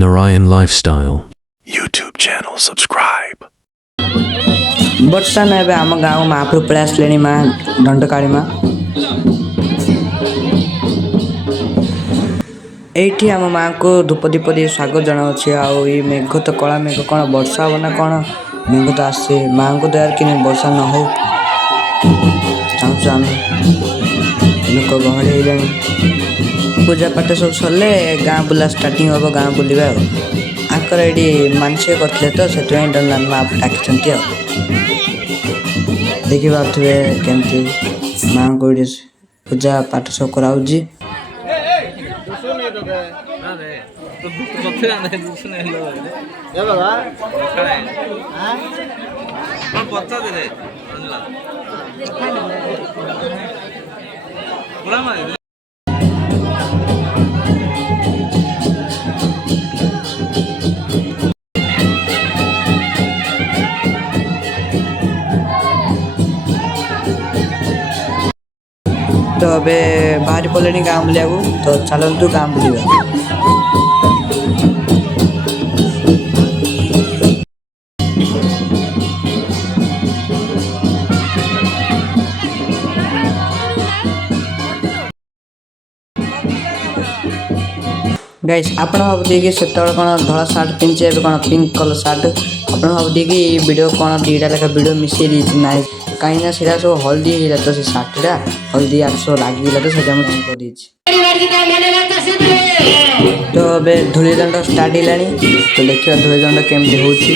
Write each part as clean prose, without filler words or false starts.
Narayan Lifestyle YouTube channel subscribe. ବର୍ତ୍ତମାନ ଏବେ ଆମ ଗାଁ ମହାପ୍ରଭୁ ପଳେଇ ଆସିଲେଣି ମା ଦଣ୍ଡକାଳୀ ମା। ଏଇଠି ଆମ ମାଙ୍କୁ ଧୂପ ଦୀପ ଦେଇ ସ୍ୱାଗତ ଜଣାଉଛି। ଆଉ ଏଇ ମେଘ ତ କଳା ମେଘ, କ'ଣ ବର୍ଷା ହେବ ନା କ'ଣ? ମେଘ ତ ଆସେ, ମାଙ୍କ ଦୟାରେ କି ବର୍ଷା ନ ହଉ ଚାହୁଁଛୁ ଆମେ। ଲୋକ ଗହଳି ହେଇଯାଣି, ପୂଜା ପାଠ ସବୁ ସରିଲେ ଗାଁ ବୁଲା ଷ୍ଟାର୍ଟିଂ ହେବ। ଗାଁ ବୁଲିବା ଆଉ ଆଙ୍କର ଏଇଠି ମାନସିକ କରିଥିଲେ ତ, ସେଥିପାଇଁ ଦଣ୍ଡନାଥ ମା ଡାକିଛନ୍ତି ଆଉ। ଦେଖିପାରୁଥିବେ କେମିତି ମାଙ୍କୁ ଏଠି ପୂଜା ପାଠ ସବୁ କରାଉଛି। ତ ଏବେ ବାହାରି ପଡ଼ିଲେଣି ଗାଁ ବୁଲିବାକୁ, ତ ଚାଲନ୍ତୁ ଗାଁ ବୁଲିବା। ଗାଇସ୍, ଆପଣ ଭାବୁଥିବେ କି ସେତେବେଳେ କ'ଣ ଧଳା ସାର୍ଟ ପିନ୍ଧିଛି, ଏବେ କ'ଣ ପିଙ୍କ କଲର୍ ସାର୍ଟ? ଆପଣ ଭାବୁଥିବେ କି ଭିଡ଼ିଓ କ'ଣ ଦୁଇଟା ଲେଖା ଭିଡ଼ିଓ ମିଶାଇ ଦେଇଛି? ନାହିଁ, କାହିଁକିନା ସେଇଟା ସବୁ ହଳଦୀ ହେଇଗଲା ତ, ସେ ସାର୍ଟଟା ହଳଦୀ ଆର ସବୁ ଲାଗିଗଲା ତ, ସେଇଟା ମୁଁ ଚେଞ୍ଜ କରିଦେଇଛି। ତ ଏବେ ଧୂଳି ଦଣ୍ଡ ଷ୍ଟାର୍ଟ ହେଲାଣି, ତ ଦେଖିବା ଧୂଳି ଦଣ୍ଡ କେମିତି ହେଉଛି।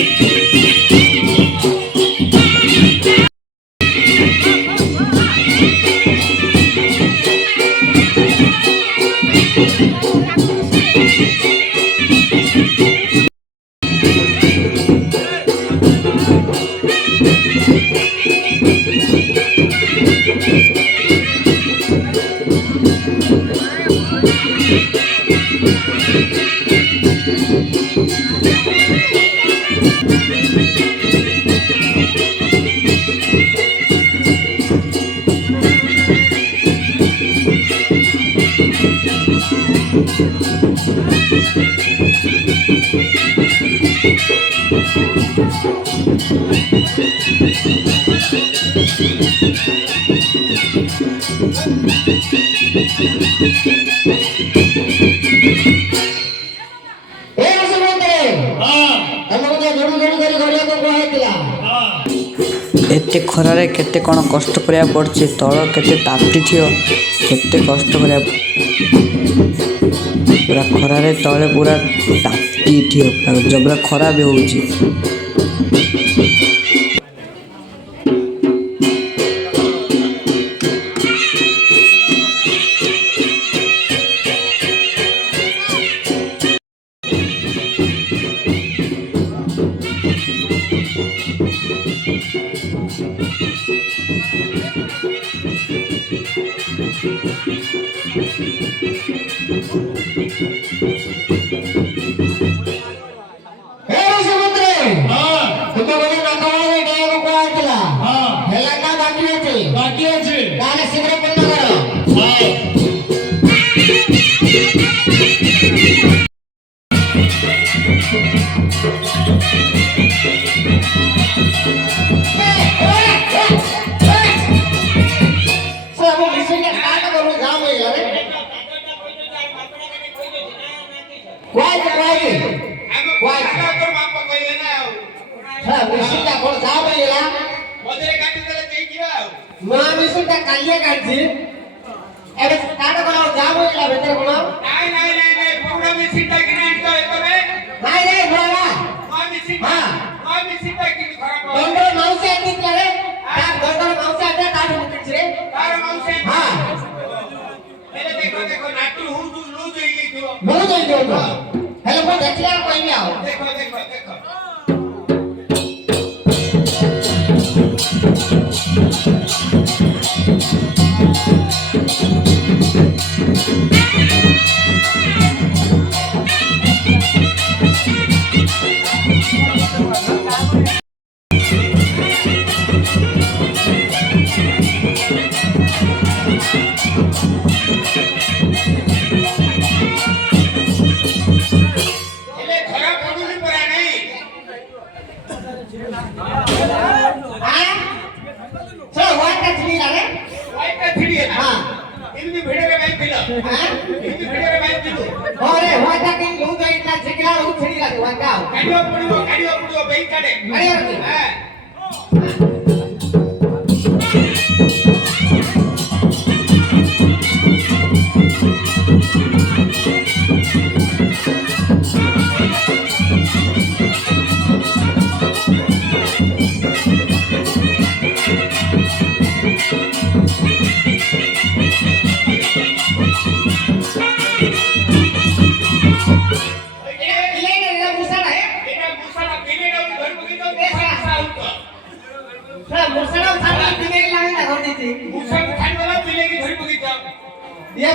ଏତେ ଖରାରେ କେତେ କ'ଣ କଷ୍ଟ କରିବାକୁ ପଡ଼ୁଛି, ତଳ କେତେ ତାତିଥିବ, କେତେ କଷ୍ଟ କରିବାକୁ, ପୁରା ଖରାରେ ତଳେ ପୁରା ତାତିଥିବ, ଜବରା ଖରା ବି ହେଉଛି।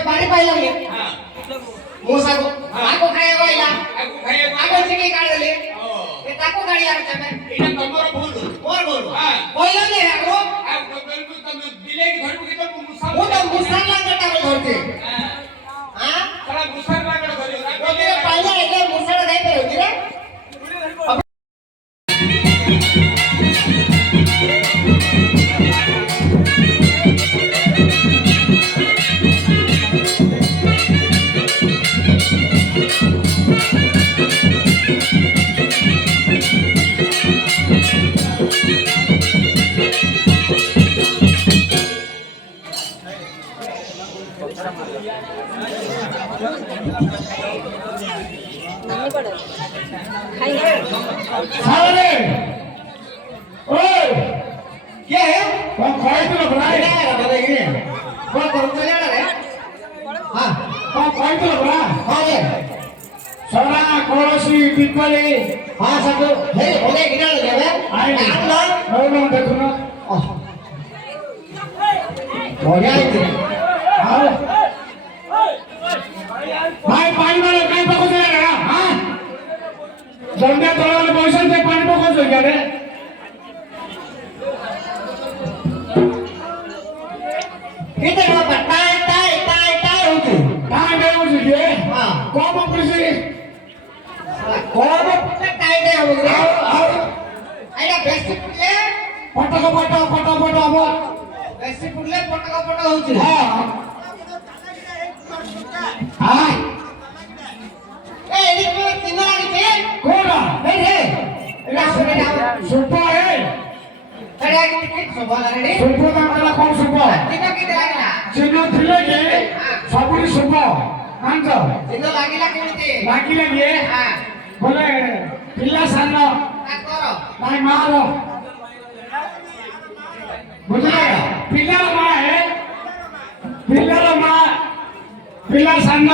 पाणी पाहिलं मोसा को आको खाया वाला आको चिके काढले ते ताको गाडी आरच्या एटा तमरो बोल मोर बोल पहिला ले आको तम दिले की धरबो की तो मुसा वो तो मुसार ला गटा धरते हां साला मुसार ला गटा धरियो ते पहिला એટલે मुसार जाई पे होती रे साले ओए क्या है कौन खाए तो बनाए कौन कौन चले आ रहा है हां कौन खाए तो बना हां रे सरा कोळसी पिपली हां सब हे होले गिरा लगे बे आई नो देखो ना बढ़िया है आओ भाई पानी वाले कहीं पको चलेगा हां जंगल तोड़ने पैसा से पानी पको चल गया रे किधर हो टाई टाई टाई टाई होती कहां गए मुझे ये हां कौन पुलिस कौन टाई टाई हो रे आओ आइला बेस्ट पुले पटको अब बेस्ट पुले पटको होती हां हां ए एडी को तीन लागी कोना ए रे एला सुने ना सुपर है अरे आगे टिकट सब ऑलरेडी सुपर का कौन सुपर तीन की लागला चिन्ह थिले के सबुरी सुपर आंज तीन लागिला केमिति लागिले ये हां बोले पिल्ला सान का करो भाई मारो बुझले पिल्ला मां है पिल्ला सान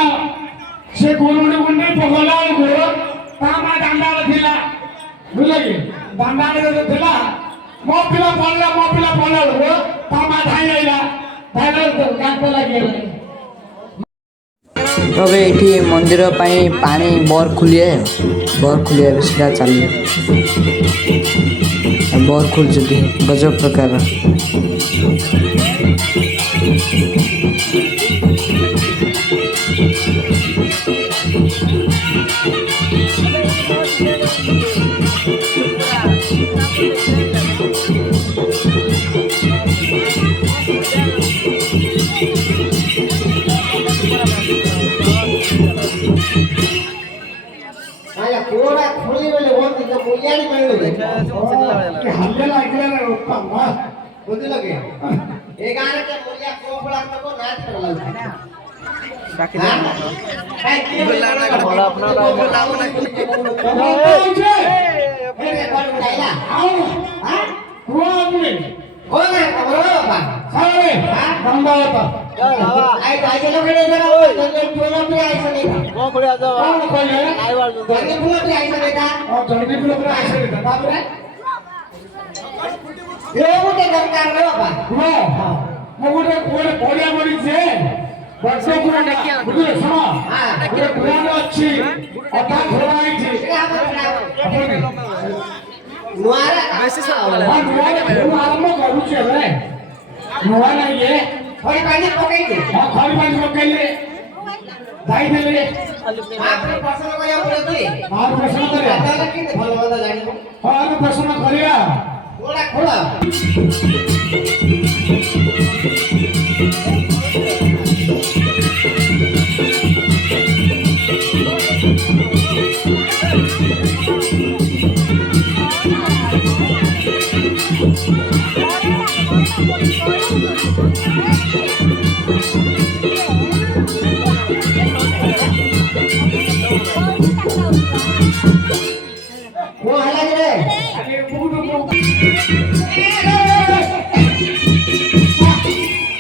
से गुरुमुनि गुंडे पगला को तामा दांडाल थिला बुझले कि दांडाल जो थिला मो पिला पड़ला को तामा धाई आइला धाइला तो काट लागि ଏବେ ଏଠି ମନ୍ଦିର ପାଇଁ ପାଣି ବୋର୍ ଖୋଲିଏ ସେଟା ଚାଲିଏ ବୋର୍ ଖୋଲୁଛନ୍ତି ଗଜବ ପ୍ରକାର आया कोड़ा खोली वाले वो तो मुलियानी में लगे कि हल्ले लागले रे पम्मा बुझ लगे ए गाने के मुलिया कोपड़ा को नाच कर लगा बाकी भाई की बोला अपना अरे कौन उठाइला आओ हां कौन है कौन है कमरो बा सारे बंदा होता आई आई चलो बेटे जरा जंगल फूलों पे आई से नहीं वो खड़े आ जाओ कौन कोई है जंगल फूलों पे आई से नहीं था और जल्दी पुलो पर ऐसे रहता बाप रे ये मुझे दरकार रे बाबा वो मैं बोले कोई बोलिया बोली से बच्चे को बुझे सुनो हां पूरे पुराने अच्छी अता घोड़ाई थी मुआरा और मुआरे आरंभ करू छे रे मुआरा ये थोड़ी पानी पकई दे हां खाली पानी पकेले दाई देले आपने पसंद करिया पड़े तू आप प्रश्न करे दादा के भलो भलो जानिबो हां हम प्रश्न करिया खोला खोला वो हला रे अरे बुडू बुडू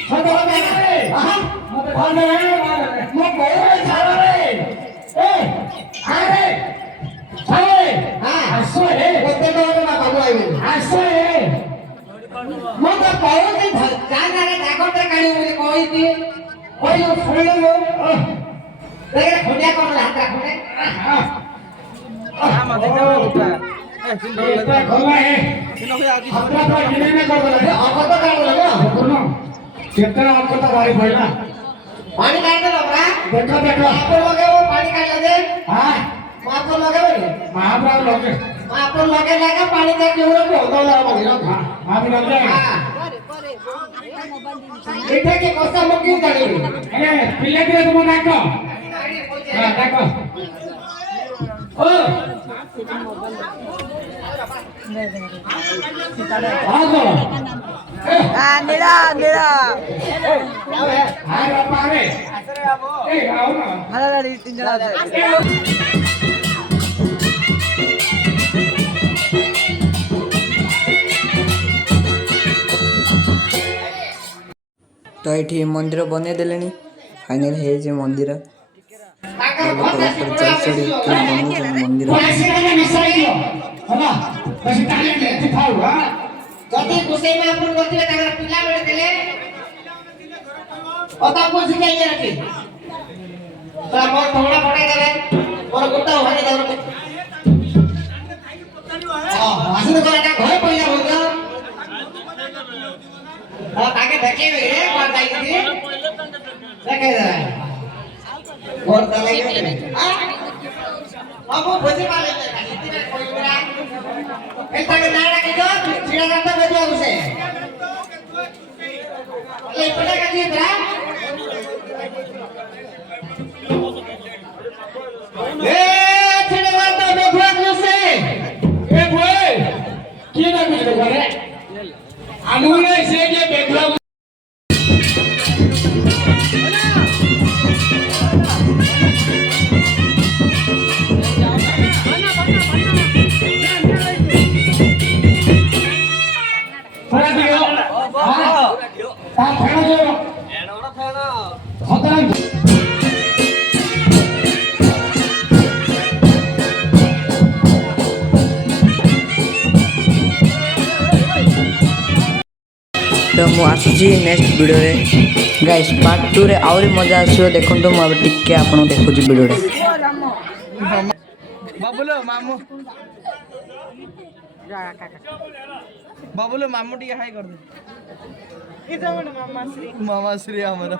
छोटो हो गया हां मत भाने मो बोल छाड़ा रे ए अरे छाड़े हां आसो रे कोते तो ना बाबू आइबे आसो रे मो तो बहुत ही जान रे जागोटे काढी मुझे कोई थी कोई सुन लो देखा खोडिया कोन हाथ खोडे এটা খোলা হে হাতরা তো কিনে নে করবে রে অকত কাढ लो কোন কেতরা অকত বাড়ি পয়লা पानी काढ दो बरा দেখো দেখো आपको लगे वो पानी काढ लगे হ্যাঁ आपको लगे बोले মহাপ্রভু লোকে आपको लगे लगा पानी देख के वो होता ला बोले হ্যাঁ আমি লোকে हां এটা কি কষ্ট মুক্তি কাढी আরে পিলে দিয়ে তুমি দেখো হ্যাঁ দেখো ও আগো नीला नीला हाय बापा रे ए आओ ना हला तीन जना तो ये मंदिर बने देले फाइनल है मंदिर मंदिर पैसे का मिसाई लो होला पैसे टाले ले दिखाओ हां जति गुसे में अपन बोलते तागर पिला बेले देले ओता पूछ के ये रखी तो मोर थोड़ा पड़े देले और गुट्टा होने दे हां आसन को आता घर पहिला हो गया हां ताके देखे रे पर जाई थी देखे दे और तले हां अब वो भोजे वाले इतने कोई मेरा ऐसा के नारा के दो छिड़ा करता बजो उसे ले पड़ा का जी बरा ए छिड़ा करता बेघुआ उसे ए बोए की ना कुछ करे আমুলে সে যে বেগলা পড়া দিও হ্যাঁ তা ফেনা দিও এড়া ফেনা খতরা तो मु आसुची नेक्स्ट वीडियो रे गाइस पार्ट 2 रे आउरी मजा आसो देखंतो मु अब टिके आपन देखुची वीडियो रे बाबुलो मामू बाबुलो मामू टी हाई कर दे मामा श्री हमारा